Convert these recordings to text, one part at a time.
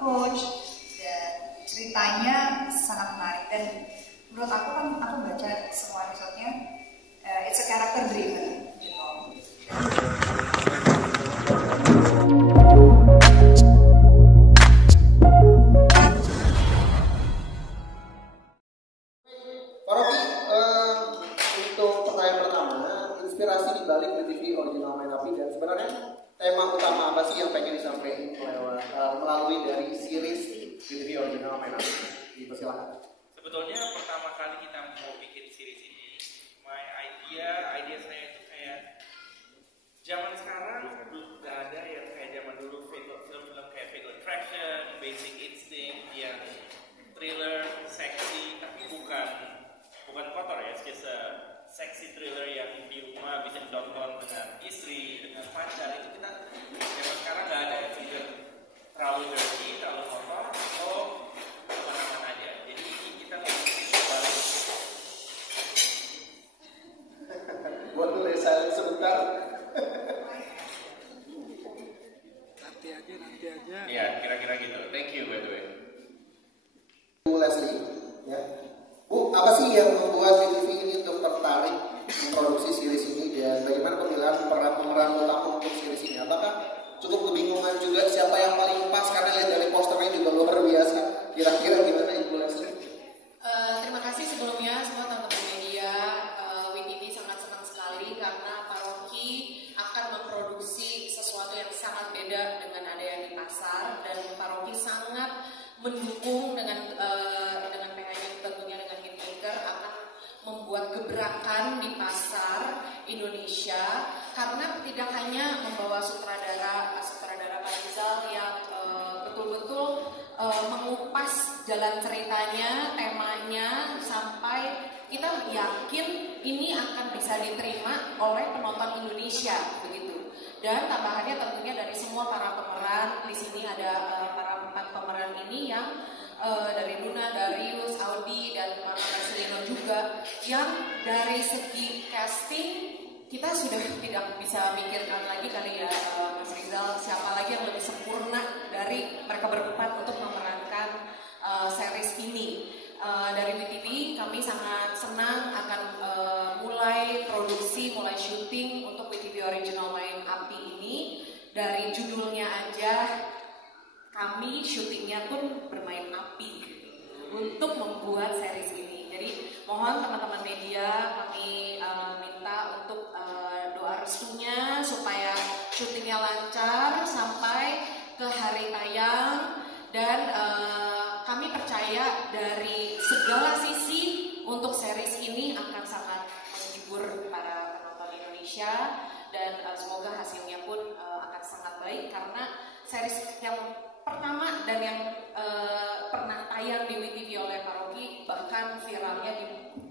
coach, dan ceritanya sangat menarik. Dan menurut aku kan, aku baca semua episode-nya, it's a character driven gitu. Pak Rocky, untuk pertanyaan pertama, inspirasi di balik WTV Original Main Api, dan sebenarnya tema utama apa sih yang pengen disampaikan melalui dari series WTV Original Main Api? Dipersilakan. Sebetulnya pertama kali kita mau bikin series ini, idea saya itu kayak zaman sekarang belum ada yang kayak zaman dulu film-film kayak Fatal Attraction, Basic Instinct yang thriller, seksi, tapi bukan kotor ya, just a sexy thriller yang di rumah bisa ditonton dengan istri, dengan pacar. Itu kita zaman sekarang nggak ada ya, either terlalu dirty, terlalu kotor, atau aman-aman aja. Jadi kita balik. Boleh silent sebentar. Nanti aja. Ya, kira-kira gitu. Thank you by the way. Bu Leslie, ya. Bu, apa sih yang membuat WTV ini untuk tertarik memproduksi series ini, dan bagaimana pemilihan pemeran utama untuk series ini? Apakah cukup kebingungan juga siapa yang paling pas, karena lihat dari posternya juga luar biasa. Kira-kira gimana Ibu Leslie? Terima kasih sebelumnya semua teman-teman media. WTV sangat senang sekali karena Pak Rocky akan memproduksi sesuatu yang sangat beda dengan ada yang di pasar, dan Pak Rocky sangat mendukung dengan PH-nya tentunya dengan Hitmaker akan membuat gebrakan di pasar Indonesia, karena tidak hanya membawa sutradara Pak Rizal yang betul-betul mengupas jalan ceritanya, temanya, sampai kita yakin ini akan bisa diterima oleh penonton Indonesia begitu. Dan tambahannya tentunya dari semua para pemeran di sini ada para 4 pemeran ini yang dari Luna, Darius, Audi, dan Marcelino juga, yang dari segi casting kita sudah tidak bisa mikirkan lagi kali ya, Mas Rizal, siapa lagi yang lebih sempurna dari mereka berempat untuk memerankan series ini. Dari WTV kami sangat senang akan mulai produksi, mulai syuting untuk WTV Original Main Api ini. Dari judulnya aja kami syutingnya pun bermain api untuk membuat series ini. Jadi mohon teman-teman media, kami minta untuk doa restunya supaya syutingnya lancar sampai ke hari tayang, dan kami percaya dari segala sisi untuk series ini akan sangat menghibur para penonton Indonesia, dan semoga hasilnya pun akan sangat baik, karena series yang pertama dan yang pernah tayang di WTV oleh Pak Rocky bahkan viralnya di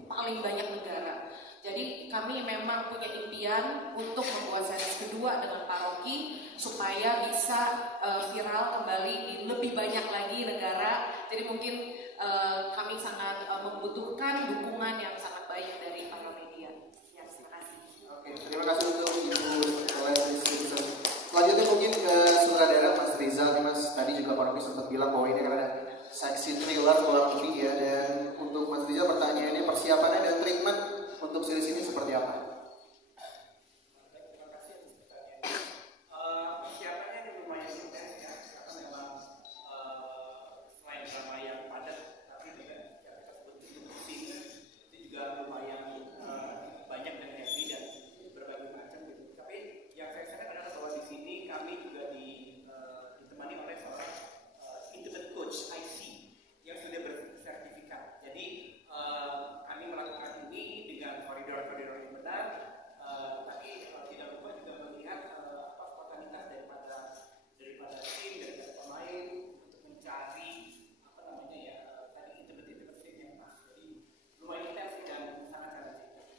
paling banyak negara. Jadi kami memang punya impian untuk membuat series kedua dengan Pak Rocky supaya bisa viral kembali di lebih banyak lagi negara. Jadi mungkin kami sangat membutuhkan dukungan yang sangat baik dari para media. Ya, terima kasih. Oke, terima kasih untuk Ibu Leslie. Selanjutnya mungkin ke sutradara Mas Rizal nih Mas. Tadi juga Pak Rocky sempat bilang bahwa ini kan ada seksi thriller kurang lebih ya. Dan untuk Mas Rizal pertanyaannya, persiapannya dan treatment untuk series ini seperti apa? Persiapannya lumayan intens ya, karena memang selain drama yang padat, tapi juga ya, kita sebut scene itu juga lumayan banyak dan heavy dan berbagai macam gitu. Tapi yang saya senang adalah bahwa di sini kami juga ditemani oleh seorang intimate coach IC yang sudah bersertifikat. Jadi kami melakukan ini dengan koridor-koridor yang benar, tapi tidak lupa juga melihat spontanitas daripada tim, daripada pemain untuk mencari tadi intimate scene yang pas. Jadi lumayan intens dan sangat challenging.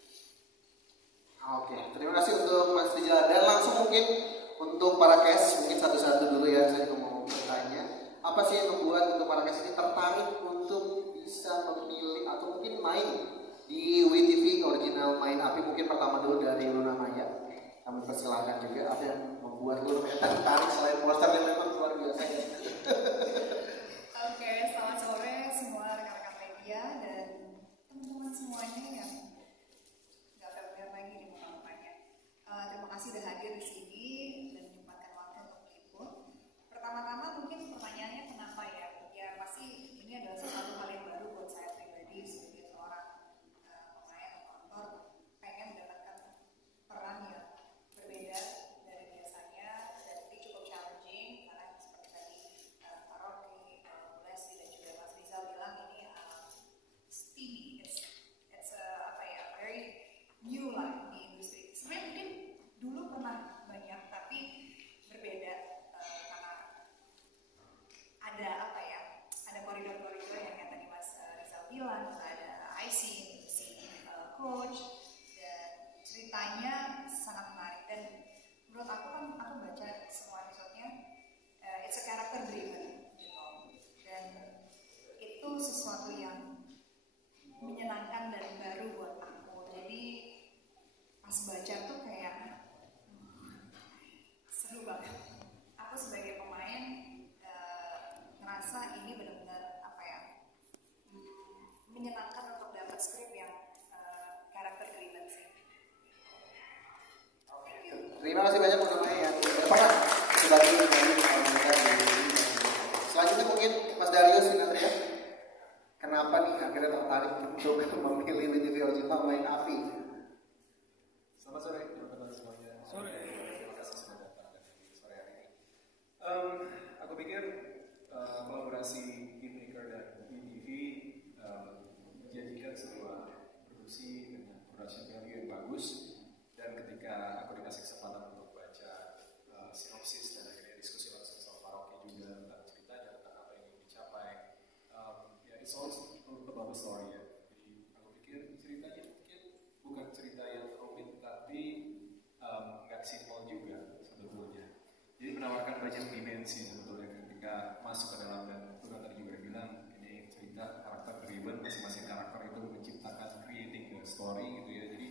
Oke, terima kasih untuk Mas Rizal. Dan langsung mungkin untuk para cast, mungkin satu-satu dulu ya, saya mau bertanya. Apa sih yang membuat untuk para cast ini tertarik untuk bisa memilih atau mungkin main di WTV Original Main Api? Mungkin pertama dulu dari Luna Maya. Kami persilahkan juga, apa yang membuat Luna Maya tertarik selain poster yang memang luar biasa ya. Terima kasih banyak untuk yang dapat sebagai selanjutnya mungkin Mas Darius Sinatria. Kenapa nih akhirnya tertarik untuk memilih WTV Original main api? Selamat sore teman-teman semuanya. Sore. Terima kasih sudah datang di sore hari ini. Aku pikir kolaborasi Hitmaker dan WTV menjadikan sebuah produksi dengan production value yang bagus. Dan ketika aku dikasih kesempatan untuk baca sinopsis dan akhirnya diskusi langsung sama Pak Rocky juga tentang ceritanya, tentang apa yang ingin dicapai, ya it's always about the story ya. Jadi aku pikir ceritanya mungkin bukan cerita yang rumit, tapi nggak simpel juga sebetulnya. Jadi menawarkan banyak dimensi sebetulnya ketika masuk ke dalam, dan itu kan tadi juga bilang ini cerita karakter driven, masing-masing karakter itu menciptakan creating a story gitu ya. Jadi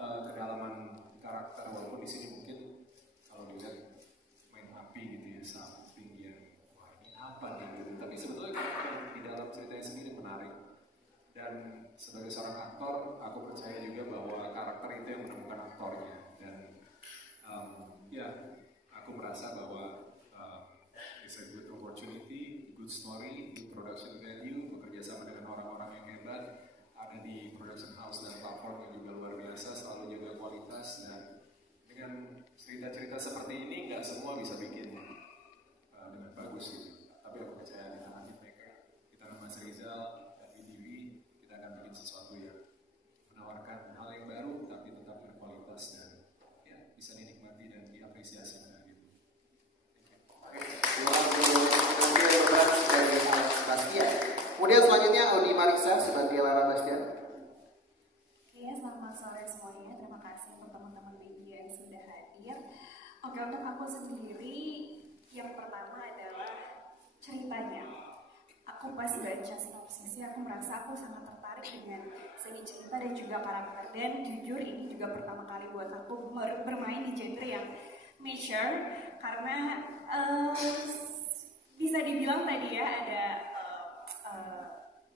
kedalaman karakter, walaupun di sini mungkin kalau dilihat main api gitu ya, something yang wah ini apa nih gitu, tapi sebetulnya karakter di dalam ceritanya sendiri menarik. Dan sebagai seorang aktor, aku percaya juga bahwa karakter itu yang menemukan aktornya. Dan ya aku merasa bahwa it's a good opportunity, good story, good production value, bekerja sama dengan orang-orang yang hebat, ada di production house dan platform yang juga luar biasa, selalu jaga kualitas. Dan dengan cerita-cerita seperti ini nggak semua bisa bikin dengan bagus gitu. Tapi aku percaya di tangan Hitmaker, di tangan Mas Rizal dan WTV, kita akan bikin sesuatu yang menawarkan hal yang baru tapi tetap berkualitas dan ya bisa dinikmati dan diapresiasi dengan gitu. Terima kasih dari Alex Bastian. Kemudian selanjutnya Audi Marisa sebagai Lara Bastian. Oke, selamat sore semuanya. Terima kasih untuk teman-teman media yang sudah hadir. Oke, untuk aku sendiri, yang pertama adalah ceritanya. Aku pas baca sinopsisnya, aku merasa aku sangat tertarik dengan segi cerita dan juga karakter. Dan jujur ini juga pertama kali buat aku bermain di genre yang mature, karena bisa dibilang tadi ya ada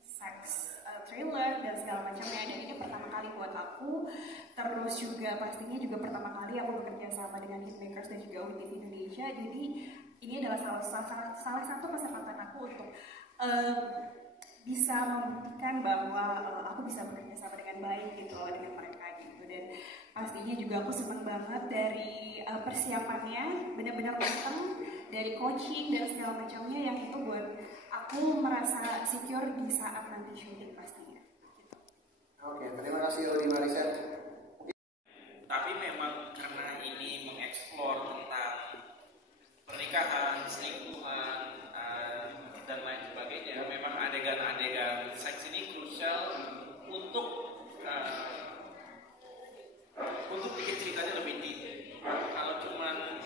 sex thriller dan segala macamnya, dan ini pertama kali buat aku. Terus juga pastinya juga pertama kali aku bekerja sama dengan Hitmakers dan juga WTV Indonesia. Jadi ini adalah salah satu kesempatan aku untuk bisa membuktikan bahwa aku bisa bekerja sama dengan baik gitu loh dengan mereka gitu. Dan pastinya juga aku senang banget dari persiapannya, benar-benar matang, dari coaching dan segala macamnya, yang itu buat aku merasa secure di saat nanti syuting pastinya gitu. Oke, terima kasih Audi Marisa. Tapi memang karena ini mengeksplor tentang pernikahan, selingkuhan, dan lain sebagainya, memang adegan-adegan seks ini krusial untuk bikin ceritanya lebih detail. Kalau cuman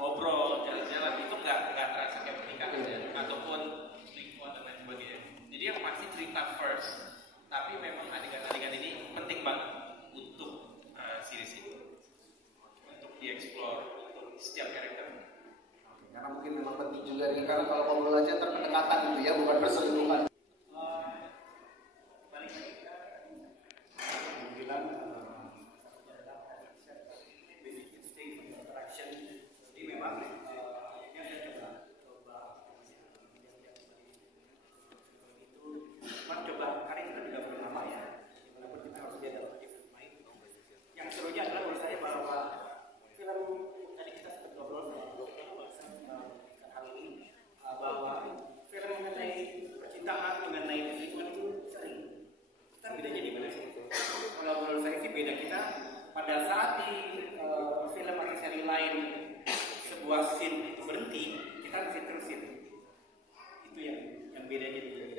ngobrol, jalan-jalan itu nggak terasa kayak pernikahan ya, ataupun selingkuhan dan lain sebagainya. Jadi yang pasti cerita first. Tapi memang adegan-adegan ini penting banget untuk series ini, untuk dieksplor untuk setiap karakter. Karena mungkin memang penting juga nih, karena kalau ngobrol aja pendekatan gitu ya, bukan perselingkuhan. Balik lagi ke Bilang basic instinct interaction. Jadi memang akhirnya saya coba itu, coba karena kita juga belum lama ya, walaupun kita harus dia dalam different mind. Yang serunya adalah menurut saya bahwa film tadi kita sempat ngobrol sama dokter hal ini, bahwa film mengenai percintaan, mengenai perselingkuhan itu sering. Kita bedanya di mana sih? Kalau menurut saya sih beda kita pada saat di film atau seri lain sebuah scene itu berhenti, kita masih terusin. Itu yang bedanya di film.